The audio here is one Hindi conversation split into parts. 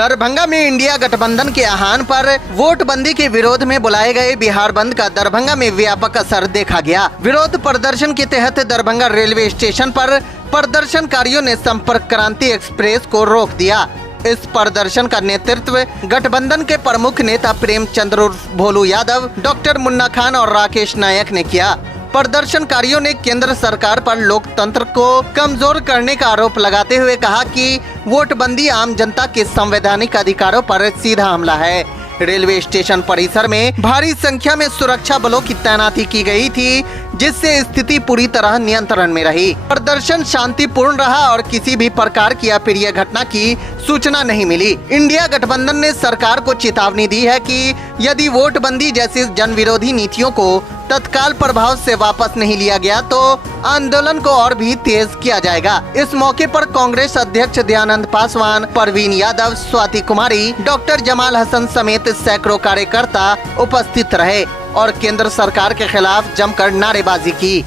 दरभंगा में इंडिया गठबंधन के आह्वान पर वोट बंदी के विरोध में बुलाए गए बिहार बंद का दरभंगा में व्यापक असर देखा गया। विरोध प्रदर्शन के तहत दरभंगा रेलवे स्टेशन पर प्रदर्शनकारियों ने संपर्क क्रांति एक्सप्रेस को रोक दिया। इस प्रदर्शन का नेतृत्व गठबंधन के प्रमुख नेता प्रेमचंद उर्फ भोलू यादव, डॉक्टर मुन्ना खान और राकेश नायक ने किया। प्रदर्शनकारियों ने केंद्र सरकार पर लोकतंत्र को कमजोर करने का आरोप लगाते हुए कहा कि वोटबंदी आम जनता के संवैधानिक अधिकारों पर सीधा हमला है। रेलवे स्टेशन परिसर में भारी संख्या में सुरक्षा बलों की तैनाती की गई थी, जिससे स्थिति पूरी तरह नियंत्रण में रही। प्रदर्शन शांतिपूर्ण रहा और किसी भी प्रकार की अप्रिय घटना की सूचना नहीं मिली। इंडिया गठबंधन ने सरकार को चेतावनी दी है कि यदि वोटबंदी जैसी जन विरोधी नीतियों को तत्काल प्रभाव से वापस नहीं लिया गया तो आंदोलन को और भी तेज किया जाएगा। इस मौके पर कांग्रेस अध्यक्ष दयानंद पासवान, परवीन यादव, स्वाति कुमारी, डॉक्टर जमाल हसन समेत सैकड़ों कार्यकर्ता उपस्थित रहे और केंद्र सरकार के खिलाफ जमकर नारेबाजी की।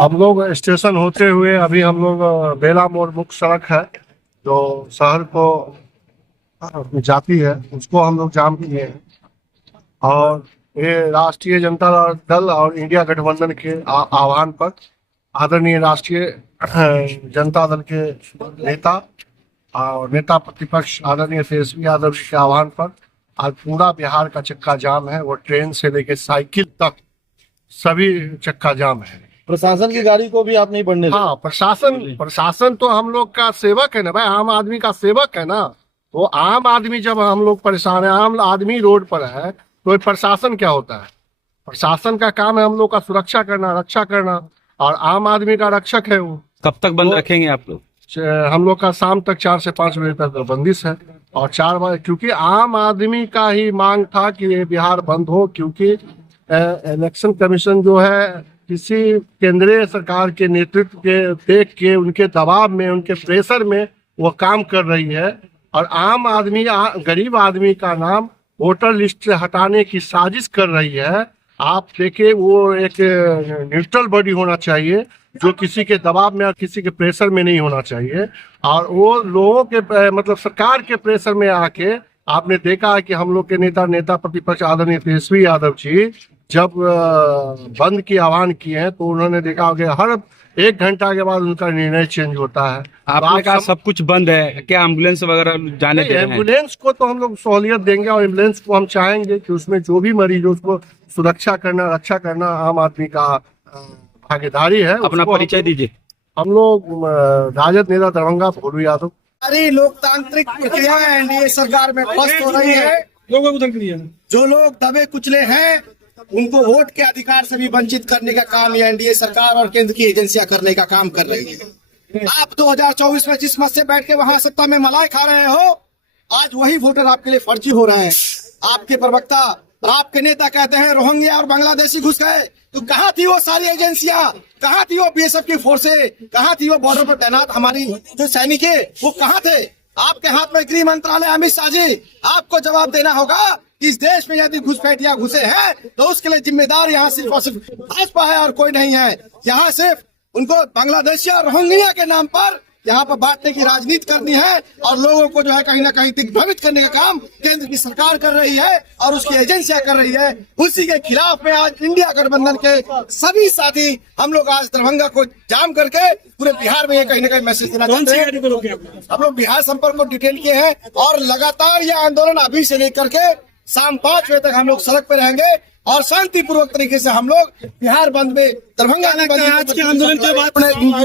हम लोग स्टेशन होते हुए अभी हम लोग बेला मोड़ मुख्य सड़क है जो शहर को जाती है, उसको हम लोग जाम किए हैं और ये राष्ट्रीय जनता दल और इंडिया गठबंधन के आह्वान पर आदरणीय राष्ट्रीय जनता दल के नेता और नेता प्रतिपक्ष आदरणीय तेजस्वी यादव जी के आह्वान पर आज पूरा बिहार का चक्का जाम है। वो ट्रेन से लेकर साइकिल तक सभी चक्का जाम है। प्रशासन की गाड़ी को भी आप नहीं बढ़ने देते? हाँ, प्रशासन तो हम लोग का सेवक है ना भाई, आम आदमी का सेवक है ना। वो आम आदमी जब हम लोग परेशान है, आम आदमी रोड पर है, तो प्रशासन क्या होता है? प्रशासन का काम है हम लोग का सुरक्षा करना, रक्षा करना, और आम आदमी का रक्षक है वो। कब तक बंद रखेंगे आप लोग? हम लोग का शाम तक 4 से 5 बजे तक बंदिश है और 4 बजे, क्योंकि आम आदमी का ही मांग था कि ये बिहार बंद हो, क्योंकि इलेक्शन कमीशन जो है किसी केंद्रीय सरकार के नेतृत्व के देख के उनके दबाव में, उनके प्रेशर में वो काम कर रही है और आम आदमी, गरीब आदमी का नाम वोटर लिस्ट से हटाने की साजिश कर रही है। आप देखिए, वो एक न्यूट्रल बॉडी होना चाहिए जो किसी के दबाव में और किसी के प्रेशर में नहीं होना चाहिए, और वो लोगों के मतलब सरकार के प्रेशर में आके आपने देखा है कि हम लोग के नेता प्रतिपक्ष आदरणीय तेजस्वी यादव जी जब बंद की आह्वान किए हैं तो उन्होंने देखा कि हर 1 घंटा के बाद उनका निर्णय चेंज होता है। आपने कहा सब कुछ बंद है, क्या एम्बुलेंस वगैरह जाने दे रहे हैं? एम्बुलेंस को तो हम लोग सहूलियत देंगे और एम्बुलेंस को हम चाहेंगे कि उसमें जो भी मरीज हो उसको सुरक्षा करना, रक्षा करना आम आदमी का भागीदारी है। अपना परिचय दीजिए। हम लोग राजद नेता दरभंगा भोलू यादव। सारी लोकतांत्रिक प्रक्रिया एनडीए सरकार में ध्वस्त हो रही है। जो लोग दबे कुचले हैं उनको वोट के अधिकार से भी वंचित करने का काम ये एनडीए सरकार और केंद्र की एजेंसियां करने का काम कर रही है। आप 2024 में जिस मत से बैठ के वहां सत्ता में मलाई खा रहे हो, आज वही वोटर आपके लिए फर्जी हो रहे हैं। आपके प्रवक्ता, आपके नेता कहते हैं रोहिंग्या और बांग्लादेशी घुस गए, तो कहाँ थी वो सारी एजेंसियां? कहाँ थी वो बीएसएफ की फोर्सें? कहाँ थी वो बॉर्डर पर तैनात हमारी जो सैनिक है, वो कहाँ थे? आपके हाथ में गृह मंत्रालय, अमित शाह जी, आपको जवाब देना होगा कि इस देश में यदि घुसपैठिया घुसे हैं तो उसके लिए जिम्मेदार यहाँ सिर्फ और सिर्फ भाजपा है और कोई नहीं है। यहाँ सिर्फ उनको बांग्लादेशी और रोहिंग्या के नाम पर यहाँ पर बांटने की राजनीति करनी है और लोगों को जो है कहीं ना कहीं दिग्भ्रमित करने का काम केंद्र की सरकार कर रही है और उसकी एजेंसियां कर रही है। उसी के खिलाफ में आज इंडिया गठबंधन के सभी साथी हम लोग आज दरभंगा को जाम करके पूरे बिहार में ये कहीं ना कहीं मैसेज देना चाहते हैं। हम लोग बिहार संपर्क को डिटेल किए हैं और लगातार ये आंदोलन अभी से लेकर के शाम 5 बजे तक हम लोग सड़क पे रहेंगे और शांतिपूर्वक तरीके से हम लोग बिहार बंद में दरभंगा आज के आंदोलन के बाद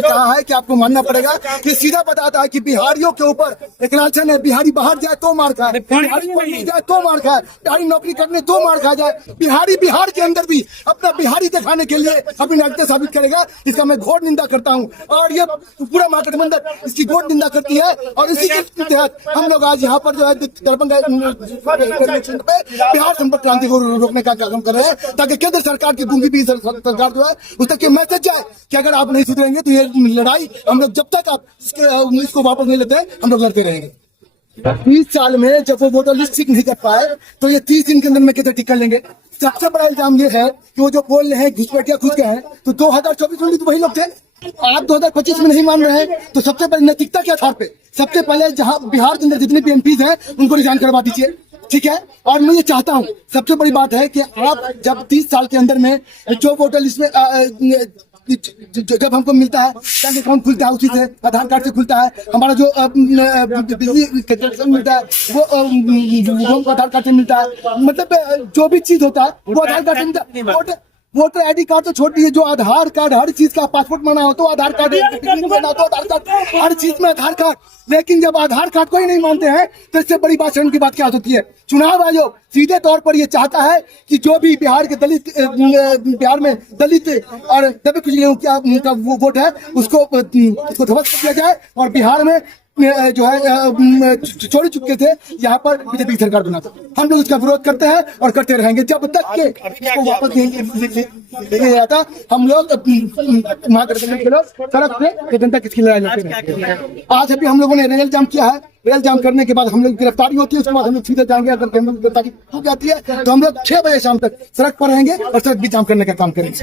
कहा है कि आपको मानना पड़ेगा कि सीधा बताता है कि बिहारियों के ऊपर एक लालचन है। बिहारी बाहर जाए तो मार खाए, बिहारी पढ़ने जाए तो मार खाए, बिहारी नौकरी करने तो मार खा जाए। बिहारी बिहार के अंदर भी अपना बिहारी दिखाने के लिए अपनी नाट्य साबित करेगा, इसका मैं घोर निंदा करता हूँ। और ये पूरा महागठबंधन इसकी घोर निंदा करती है और इसी के तहत हम लोग आज यहाँ पर जो है दरभंगा बिहार संपर्क क्रांति को रोकने का काम कर रहे हैं, ताकि केंद्र सरकार की गूंगी भी सरकार जो है उस तक ये मैसेज जाए कि अगर आप नहीं सुधरेंगे तो ये लड़ाई हम लोग जब तक आप इसको वापस नहीं लेते हम लोग लड़ते रहेंगे। 30 साल में जब वो वोटर लिस्ट ठीक नहीं कर पाए तो ये 30 दिन के अंदर में कैसे ठीक कर लेंगे। सबसे बड़ा इल्जाम ये है कि वो जो बोल रहे हैं घुसपैठिया घुस गए हैं, तो 2024 में भी तो वही लोग थे। आप 2025 में नहीं मान रहे हैं तो सबसे पहले नैतिकता के आधार पे सबसे पहले जहां बिहार के अंदर जितने भी एमपीज हैं उनको रिजाइन करवा दीजिए, ठीक है। और मैं ये चाहता हूँ, सबसे बड़ी बात है कि आप जब 30 साल के अंदर में जो वोटर लिस्ट में जब हमको मिलता है बैंक अकाउंट खुलता है, उसी से आधार कार्ड से खुलता है, हमारा जो बिजली कनेक्शन मिलता है वो आधार कार्ड से मिलता है, मतलब जो भी चीज होता है वो आधार कार्ड से मिलता है। वोटर आईडी कार्ड तो छोड़ दीजिए, जो आधार कार्ड हर चीज का, पासपोर्ट बना हो तो आधार कार्ड, बना हो तो आधार कार्ड, हर चीज में आधार कार्ड। लेकिन जब आधार कार्ड को ही नहीं मानते हैं तो इससे बड़ी बात शर्म की बात क्या होती है। चुनाव आयोग सीधे तौर पर ये चाहता है कि जो भी बिहार के दलित, बिहार में दलित और दबे कुचले का वो वोट है उसको ध्वस्त कर दिया जाए और बिहार में जो है छोड़ चुके थे यहाँ पर बीजेपी की सरकार बना। हम लोग उसका विरोध करते हैं और करते रहेंगे जब तक के इसको वापस नहीं जाता। हम लोग महागठबंधन के लोग सड़क पे जनता किसकी लड़ाई लड़ते रहेंगे। आज अभी हम लोगों ने रेल जाम किया है, रेल जाम करने के बाद हम लोग गिरफ्तारी होती है, उसके बाद हम लोग सीधे जाएंगे। अगर गिरफ्तारी हो जाती है तो हम लोग 6 बजे शाम तक सड़क पर रहेंगे और सड़क भी जाम करने का काम करेंगे।